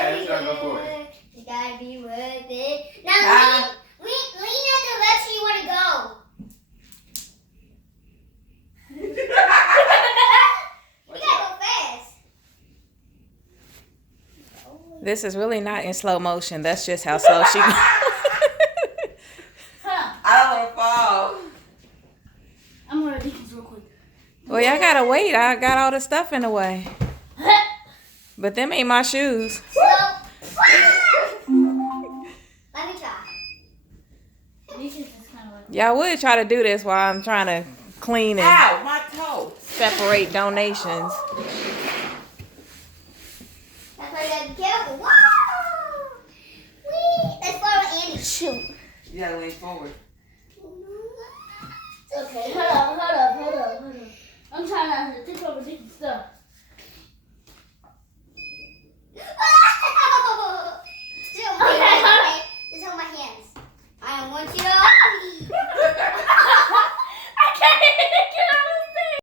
Okay, let's go for it. You gotta be worth it. Now lean at the direction you want to go. You gotta go fast. This is really not in slow motion. That's just how slow she goes. I don't want to fall. I'm gonna do this real quick. Well, y'all gotta wait. I got all the stuff in the way. But them ain't my shoes. Slow. Let me try. This is just kind of like. Y'all would try to do this while I'm trying to clean and Ow, my toe. separate donations. That's why you gotta be careful. Whoa! Whee! Let's follow Annie. Shoot. You gotta lean forward. Okay, hold up. I'm trying not to tip over different stuff. Just hold my hands. I don't want you to. I can't.